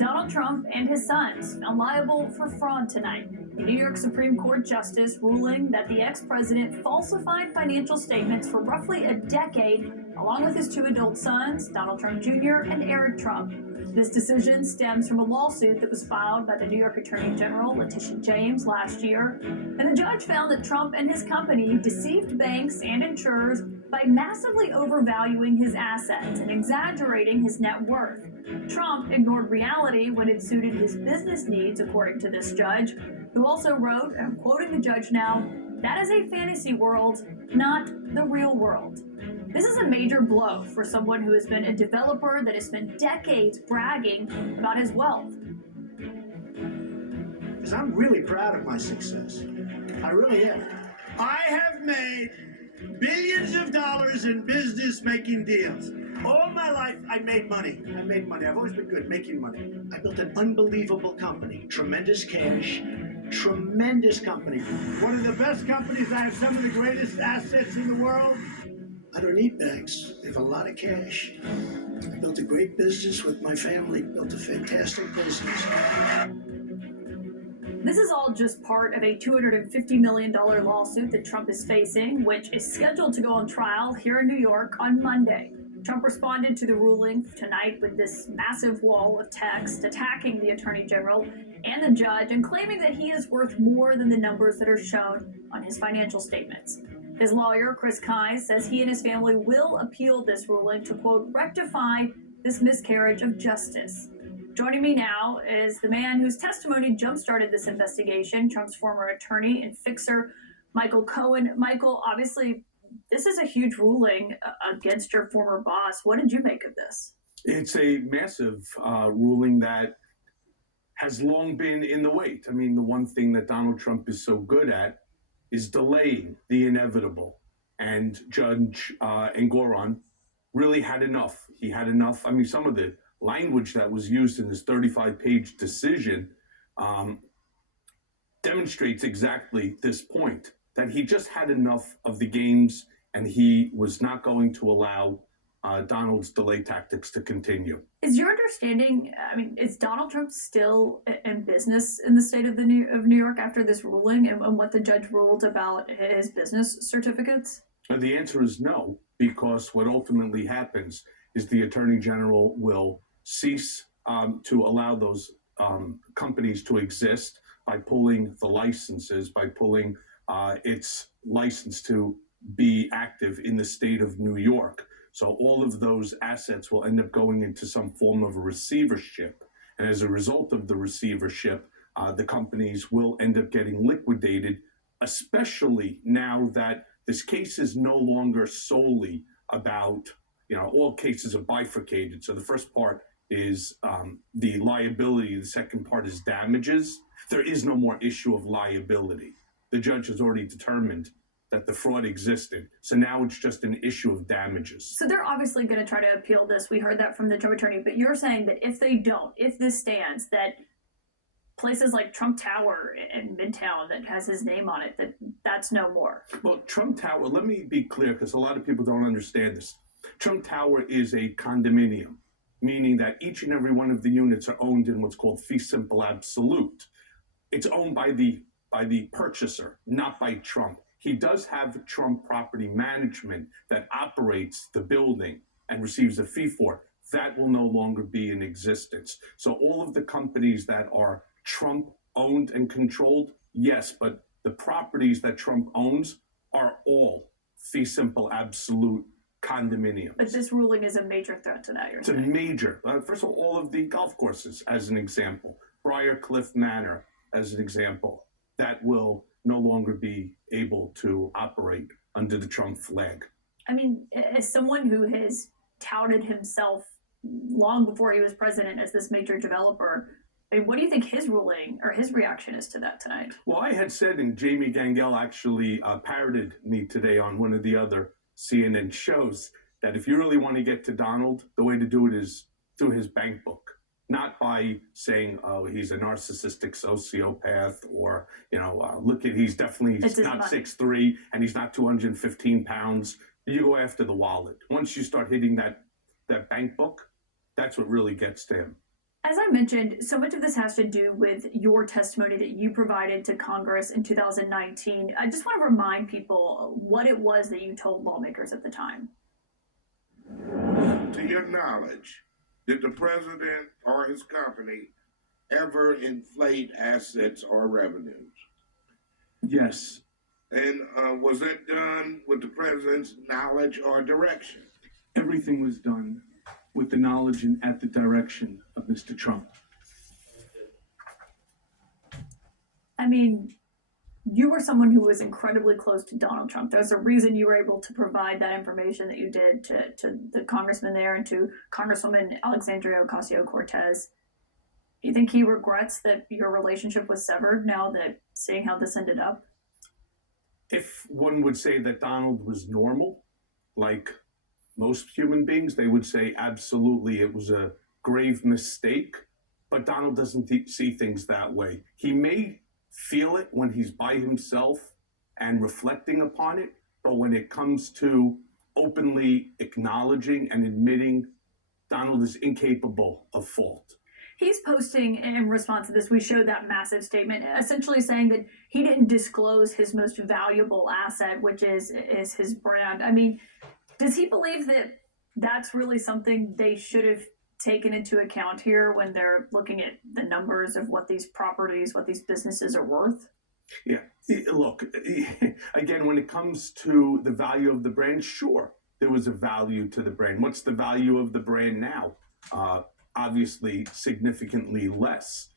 Donald Trump and his sons found liable for fraud tonight. A New York Supreme Court justice ruling that the ex-president falsified financial statements for roughly a decade, along with his two adult sons, Donald Trump Jr. and Eric Trump. This decision stems from a lawsuit that was filed by the New York Attorney General Letitia James last year, and the judge found that Trump and his company deceived banks and insurers by massively overvaluing his assets and exaggerating his net worth. Trump ignored reality when it suited his business needs, according to this judge, who also wrote, and I'm quoting the judge now, "That is a fantasy world, not the real world." This is a major blow for someone who has been a developer that has spent decades bragging about his wealth. Because I'm really proud of my success. I really am. I have made billions of dollars in business making deals. All my life, I made money. I've always been good making money. I built an unbelievable company. Tremendous cash. Tremendous company. One of the best companies. I have some of the greatest assets in the world. I don't need banks. I have a lot of cash. I built a great business with my family. Built a fantastic business. This is all just part of a $250 million lawsuit that Trump is facing, which is scheduled to go on trial here in New York on Monday. Trump responded to the ruling tonight with this massive wall of text attacking the Attorney General and the judge and claiming that he is worth more than the numbers that are shown on his financial statements. His lawyer, Chris Kaitlyn, says he and his family will appeal this ruling to, quote, rectify this miscarriage of justice. Joining me now is the man whose testimony jump-started this investigation, Trump's former attorney and fixer, Michael Cohen. Michael, obviously, this is a huge ruling against your former boss. What did you make of this? It's a massive ruling that has long been in the wait. I mean, the one thing that Donald Trump is so good at is delaying the inevitable. And Judge Engoron really had enough. He had enough. I mean, some of the language that was used in this 35-page decision demonstrates exactly this point, that he just had enough of the games and he was not going to allow Donald's delay tactics to continue. Is your understanding, I mean, is Donald Trump still in business in the state of New York after this ruling and what the judge ruled about his business certificates? The answer is no, because what ultimately happens is the Attorney General will cease to allow those companies to exist by pulling the licenses, by pulling its license to be active in the state of New York. So all of those assets will end up going into some form of a receivership. And as a result of the receivership, the companies will end up getting liquidated, especially now that this case is no longer solely about, all cases are bifurcated. So the first part is the liability. The second part is damages. There is no more issue of liability. The judge has already determined that the fraud existed. So now it's just an issue of damages. So they're obviously going to try to appeal this. We heard that from the Trump attorney, but you're saying that if they don't, if this stands, that places like Trump Tower in Midtown that has his name on it, that's no more. Well, Trump Tower, let me be clear, because a lot of people don't understand this. Trump Tower is a condominium, meaning that each and every one of the units are owned in what's called fee simple absolute. It's owned by the purchaser, not by Trump. He does have Trump Property Management that operates the building and receives a fee for it. That will no longer be in existence. So all of the companies that are Trump owned and controlled, yes, but the properties that Trump owns are all fee simple absolute condominiums. But this ruling is a major threat to that, you're saying? It's a major. First of all of the golf courses, as an example, Briarcliff Manor, as an example, that will no longer be able to operate under the Trump flag. I mean, as someone who has touted himself long before he was president as this major developer, I mean, what do you think his ruling or his reaction is to that tonight? Well, I had said, and Jamie Gangel actually parroted me today on one of the other CNN shows, that if you really want to get to Donald, the way to do it is through his bank book. Not by saying, oh, he's a narcissistic sociopath, or, look at, he's definitely not 6'3", and he's not 215 pounds. You go after the wallet. Once you start hitting that bank book, that's what really gets to him. As I mentioned, so much of this has to do with your testimony that you provided to Congress in 2019. I just want to remind people what it was that you told lawmakers at the time. To your knowledge, did the president or his company ever inflate assets or revenues? Yes, And was that done with the president's knowledge or direction? everything was done with the knowledge and at the direction of Mr. Trump. I mean, you were someone who was incredibly close to Donald Trump. There's a reason you were able to provide that information that you did to the congressman there and to Congresswoman Alexandria Ocasio-Cortez. Do you think he regrets that your relationship was severed now that seeing how this ended up? If one would say that Donald was normal, like most human beings, they would say absolutely it was a grave mistake. But Donald doesn't see things that way. He may feel it when he's by himself and reflecting upon it, but when it comes to openly acknowledging and admitting, Donald is incapable of fault. He's posting in response to this. We showed that massive statement, essentially saying that he didn't disclose his most valuable asset, which is his brand. I mean, does he believe that that's really something they should have taken into account here when they're looking at the numbers of what these properties, what these businesses are worth? Yeah, look, again, when it comes to the value of the brand, sure, there was a value to the brand. What's the value of the brand now? Obviously, significantly less.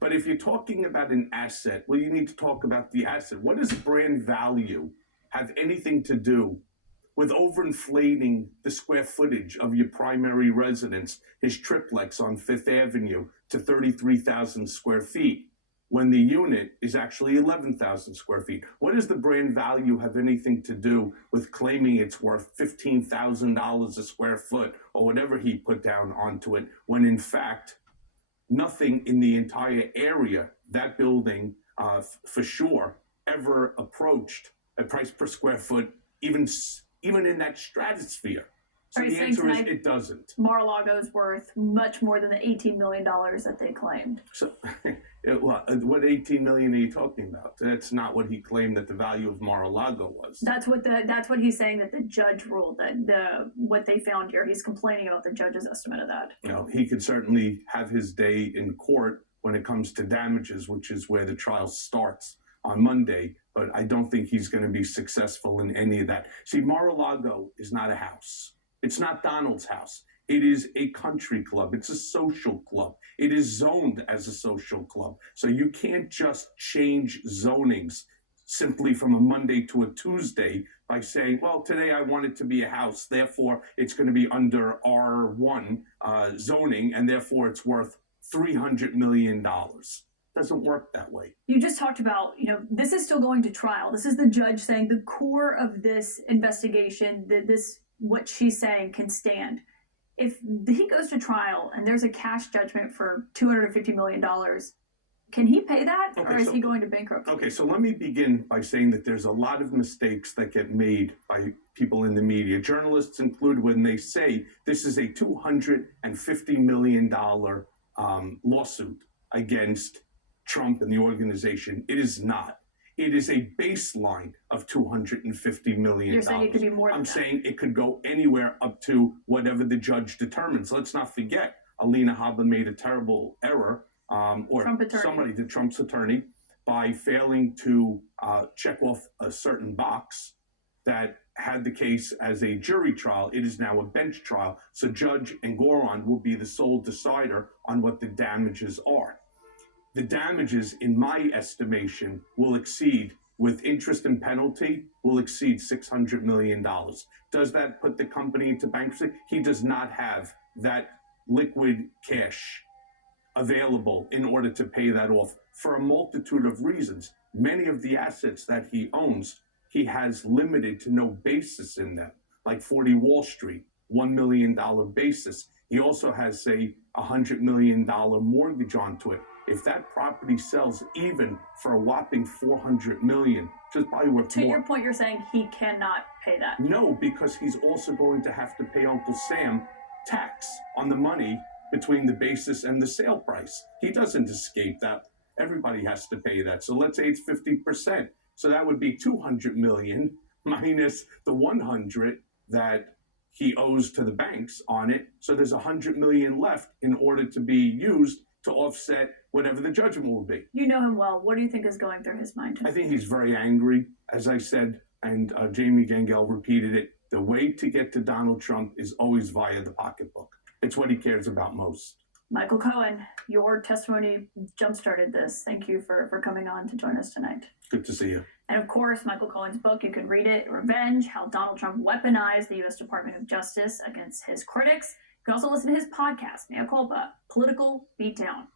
But if you're talking about an asset, well, you need to talk about the asset. What does brand value have anything to do with overinflating the square footage of your primary residence, his triplex on Fifth Avenue, to 33,000 square feet, when the unit is actually 11,000 square feet? What does the brand value have anything to do with claiming it's worth $15,000 a square foot or whatever he put down onto it, when in fact, nothing in the entire area, that building for sure, ever approached a price per square foot, even in that stratosphere? So the answer is it doesn't. Mar-a-Lago's worth much more than the $18 million that they claimed. So what $18 million are you talking about? That's not what he claimed that the value of Mar-a-Lago was. That's what he's saying that the judge ruled, that what they found here. He's complaining about the judge's estimate of that. You know, he could certainly have his day in court when it comes to damages, which is where the trial starts on Monday, but I don't think he's going to be successful in any of that. See, Mar-a-Lago is not a house. It's not Donald's house. It is a country club. It's a social club. It is zoned as a social club. So you can't just change zonings simply from a Monday to a Tuesday by saying, well, today I want it to be a house, therefore it's going to be under R1 zoning, and therefore it's worth $300 million. Doesn't work that way. You just talked about, this is still going to trial. This is the judge saying the core of this investigation, what she's saying can stand. If he goes to trial and there's a cash judgment for $250 million, can he pay that, or is he going to bankruptcy? Okay, so let me begin by saying that there's a lot of mistakes that get made by people in the media, journalists included, when they say this is a $250 million lawsuit against Trump and the organization. It is not. It is a baseline of $250 million. You're saying it could be more than I'm that. saying it could go anywhere up to whatever the judge determines. Let's not forget, Alina Habba made a terrible error, Trump's attorney, by failing to check off a certain box that had the case as a jury trial. It is now a bench trial. So Judge Engoron will be the sole decider on what the damages are. The damages, in my estimation, will exceed, with interest and penalty, will exceed $600 million. Does that put the company into bankruptcy? He does not have that liquid cash available in order to pay that off for a multitude of reasons. Many of the assets that he owns, he has limited to no basis in them, like 40 Wall Street, $1 million basis. He also has a $100 million mortgage onto it. If that property sells even for a whopping $400 million, which is probably worth To more. your point, you're saying he cannot pay that. No, because he's also going to have to pay Uncle Sam tax on the money between the basis and the sale price. He doesn't escape that. Everybody has to pay that. So let's say it's 50%. So that would be 200 million minus the 100 that he owes to the banks on it. So there's 100 million left in order to be used to offset whatever the judgment will be. You know him well. What do you think is going through his mind? I think he's very angry, as I said, and Jamie Gangel repeated it. The way to get to Donald Trump is always via the pocketbook. It's what he cares about most. Michael Cohen, your testimony jump-started this. Thank you for coming on to join us tonight. Good to see you. And of course, Michael Cohen's book, you can read it, Revenge, How Donald Trump Weaponized the U.S. Department of Justice Against His Critics. You can also listen to his podcast, Mea Culpa, Political Beatdown.